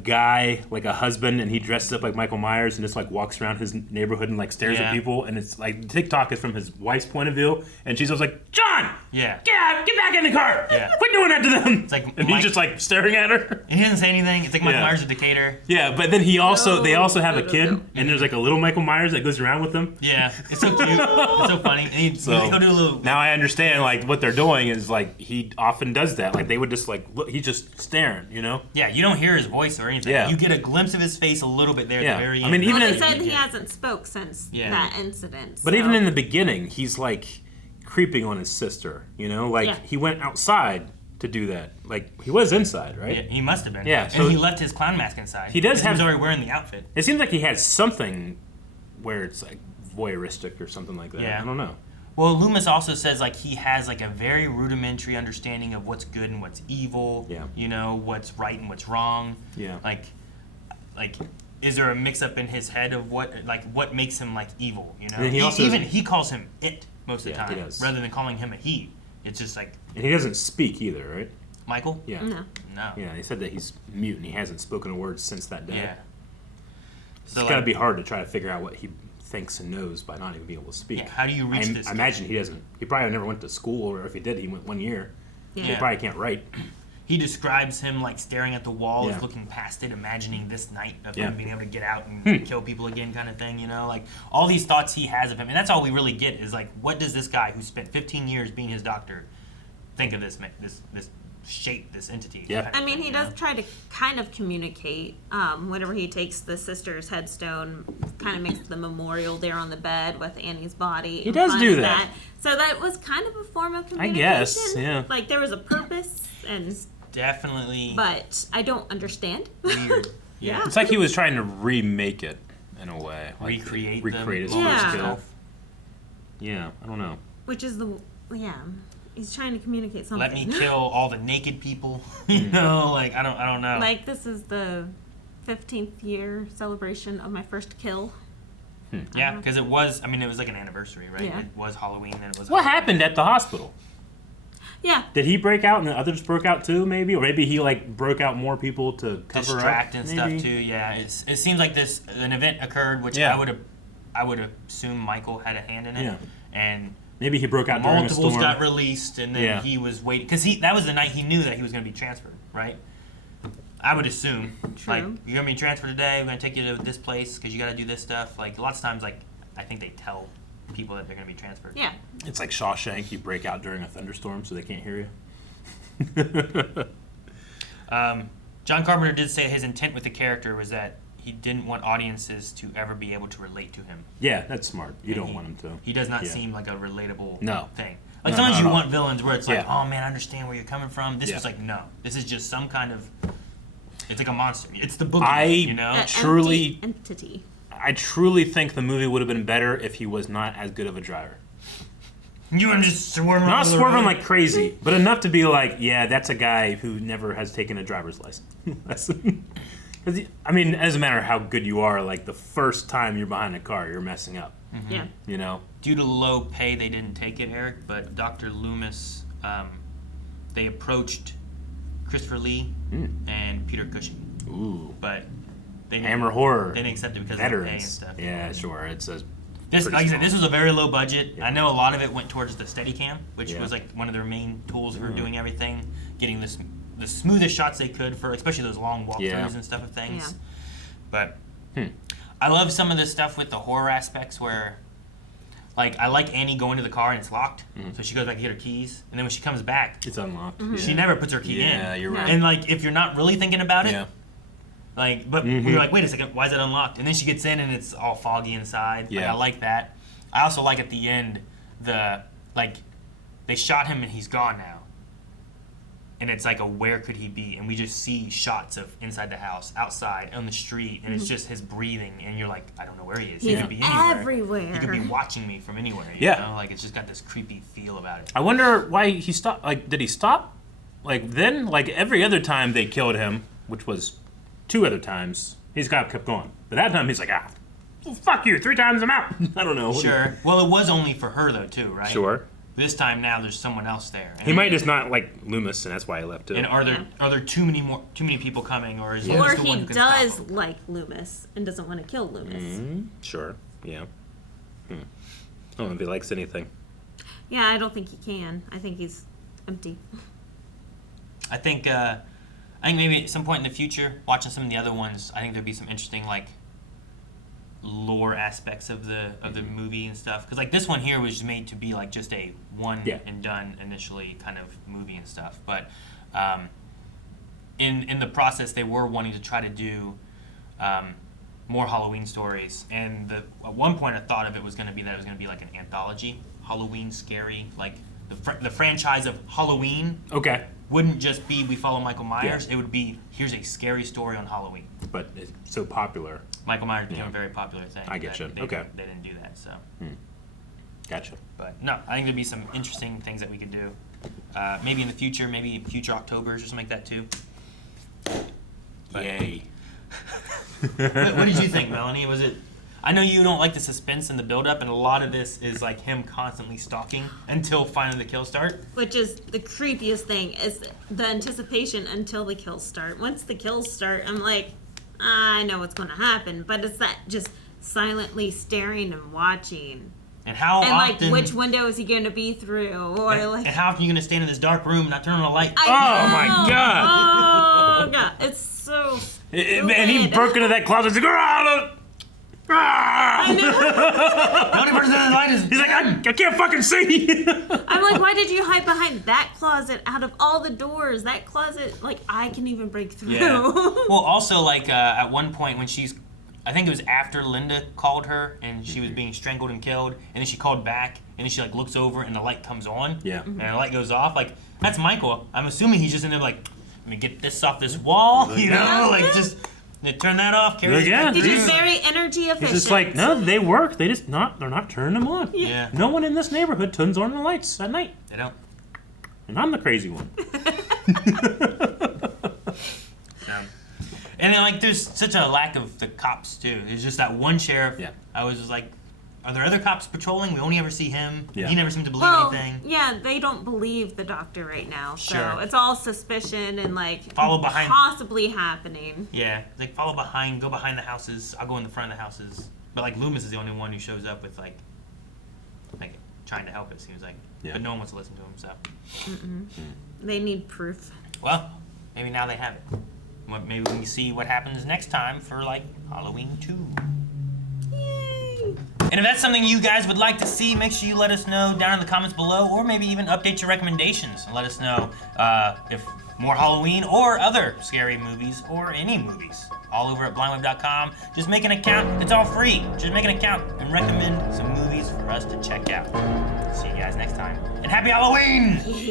guy, like a husband, and he dresses up like Michael Myers and just, like, walks around his neighborhood and, like, stares at people. And it's like, TikTok is from his wife's point of view, and she's always like, John! Yeah. Get back in the car! Yeah. Quit doing that to them! It's like, and he's just, like, staring at her. And he doesn't say anything. It's like Michael Myers is a Decatur. Yeah, but then they also have a kid, and there's, like, a little Michael Myers that goes around with them. Yeah, it's so cute. It's so funny. And he'll do a little... Now I understand, like, what they're doing is, like, he often does that. Like, they would just, like, look, he's just staring, you know? Yeah, you don't hear his voice or anything. Yeah. You get a glimpse of his face a little bit there at the very end. I mean, even they said he hasn't spoke since that incident. But even in the beginning, he's, like, creeping on his sister, you know? Like, he went outside to do that. Like, he was inside, right? Yeah, he must have been. Yeah. So and he left his clown mask inside. He does have... He was already wearing the outfit. It seems like he has something where it's, like, voyeuristic or something like that. Yeah. I don't know. Well, Loomis also says, like, he has, like, a very rudimentary understanding of what's good and what's evil. Yeah. You know, what's right and what's wrong. Yeah. Like, is there a mix-up in his head of what makes him, like, evil, you know? And he he calls him it most of the time, he does. rather than calling him a he. It's just like... And he doesn't speak either, right? Michael? Yeah. No. Yeah, he said that he's mute and he hasn't spoken a word since that day. Yeah. So it's got to be hard to try to figure out what he thinks and knows by not even being able to speak. Yeah, how do you reach this? I imagine he doesn't. He probably never went to school, or if he did, he went 1 year. Yeah. He probably can't write. He describes him like staring at the wall, looking past it, imagining this night of him being able to get out and kill people again, kind of thing. You know, like all these thoughts he has of him, and that's all we really get is like, what does this guy who spent 15 years being his doctor think of this shape, this entity? Yeah. I mean, he does try to kind of communicate. Whenever he takes the sister's headstone, kind of makes the memorial there on the bed with Annie's body. He does do that. So that was kind of a form of I communication. guess, yeah. Like there was a purpose, and definitely. But I don't understand. Weird. Yeah. It's like he was trying to remake it in a way. Like recreate his Yeah. first kill. Yeah, I don't know. Which is he's trying to communicate something. Let me kill all the naked people. You know, like I don't know. Like this is the 15th year celebration of my first kill. Yeah, because it was like an anniversary, right? Yeah. It was Halloween, then it was. What happened at the hospital? Yeah. Did he break out and the others broke out too, maybe? Or maybe he like broke out more people to cover distract up, and maybe? stuff too. Yeah, it seems like an event occurred, which I would assume Michael had a hand in it. Yeah. And maybe he broke out during a storm. Multiples got released, and then he was waiting because that was the night he knew that he was going to be transferred, right? I would assume. True. Like, you're going to be transferred today. We're going to take you to this place because you got to do this stuff. Like, lots of times, like, I think they tell people that they're going to be transferred. Yeah. It's like Shawshank. You break out during a thunderstorm so they can't hear you. John Carpenter did say his intent with the character was that he didn't want audiences to ever be able to relate to him. Yeah, that's smart. You don't want him to. He does not seem like a relatable thing. Like, No, sometimes you not at want all. villains where it's like, oh man, I understand where you're coming from. This was like, no. This is just some kind of... It's like a monster. It's the boogeyman, you know? Truly... entity. I truly think the movie would have been better if he was not as good of a driver. You were just swerving. Not swerving like crazy, but enough to be like, yeah, that's a guy who never has taken a driver's license. I mean, it doesn't matter how good you are. Like the first time you're behind a car, you're messing up. Mm-hmm. Yeah. You know. Due to low pay, they didn't take it, Eric. But Dr. Loomis, they approached Christopher Lee and Peter Cushing. Ooh. But they Hammer horror. They didn't accept it because veterans. of the pay and stuff. Yeah, sure. It's a this, like I said, this was a very low budget. Yeah. I know a lot of it went towards the Steadicam, which was like one of their main tools for doing everything, getting the smoothest shots they could for, especially those long walkthroughs and stuff of things. Yeah. But I love some of the stuff with the horror aspects where, like, I like Annie going to the car and it's locked, so she goes back to get her keys, and then when she comes back, it's unlocked. She never puts her key in. Yeah, you're right. And like, if you're not really thinking about it, like, but you're like, wait a second, why is it unlocked? And then she gets in and it's all foggy inside. Yeah. Like, I like that. I also like at the end, they shot him and he's gone now. And it's like where could he be? And we just see shots of inside the house, outside, on the street, and it's just his breathing, and you're like, I don't know where he is. He could be anywhere. Everywhere. He could be watching me from anywhere. You know? Like, it's just got this creepy feel about it. I wonder why he stopped. Like, did he stop? Like, then, like, every other time they killed him, which was 2 other times, he's kept going. But that time, he's like, well, fuck you, 3 times I'm out. I don't know. Sure. Well, it was only for her, though, too, right? Sure. This time now, there's someone else there. And he might just not like Loomis, and that's why he left too. And are there too many people coming, or is Or Loomis the one he who can does stop him? like Loomis and doesn't want to kill Loomis. Sure. Yeah. I don't know if he likes anything. Yeah, I don't think he can. I think he's empty. I think maybe at some point in the future, watching some of the other ones, I think there'd be some interesting like lore aspects of the movie and stuff. Because like this one here was made to be like just a one and done initially kind of movie and stuff. But in the process, they were wanting to try to do more Halloween stories. And at one point, I thought of it was going to be that it was going to be like an anthology, Halloween scary, like the franchise of Halloween. Okay. Wouldn't just be we follow Michael Myers. It would be here's a scary story on Halloween. But it's so popular. Michael Myers became a very popular thing. I get you. They didn't do that, so. Gotcha. But no, I think there'd be some interesting things that we could do. Maybe in the future, maybe future Octobers or something like that too. But, yay. what did you think, Melanie? Was it? I know you don't like the suspense and the build-up, and a lot of this is like him constantly stalking until finally the kills start. Which is the creepiest thing, is the anticipation until the kills start. Once the kills start, I'm like, I know what's going to happen, but it's that just silently staring and watching. And how often? And like, which window is he going to be through? Or and how often are you going to stand in this dark room and not turn on a light? Oh my god! Oh god, it's so. And he broke into that closet. He's like, I know. The only person in the light is. He's like, I can't fucking see. I'm like, why did you hide behind that closet out of all the doors? That closet, like, I can even break through. Yeah. Well, also, like, at one point when I think it was after Linda called her and she was being strangled and killed, and then she called back, and then she, like, looks over and the light comes on. Yeah. And the light goes off. Like, that's Michael. I'm assuming he's just in there, like, let me get this off this wall, you know? Like, just turn that off, carry it back. He's just very energy efficient. He's just like, no, they work. They're not turning them on. Yeah. No one in this neighborhood turns on the lights at night. They don't. And I'm the crazy one. And then, like, there's such a lack of the cops, too. There's just that one sheriff. Yeah. I was just like, are there other cops patrolling? We only ever see him. Yeah. He never seemed to believe anything. Yeah, they don't believe the doctor right now. So Sure. it's all suspicion and, like, Follow behind. possibly happening. Yeah, like follow behind, go behind the houses. I'll go in the front of the houses. But like Loomis is the only one who shows up with like trying to help us. He was like, but no one wants to listen to him. So They need proof. well, maybe now they have it. Maybe we can see what happens next time for like Halloween 2. Yay! And if that's something you guys would like to see, make sure you let us know down in the comments below, or maybe even update your recommendations and let us know if more Halloween or other scary movies or any movies. All over at blindwave.com. Just make an account. It's all free. Just make an account and recommend some movies for us to check out. See you guys next time. And happy Halloween!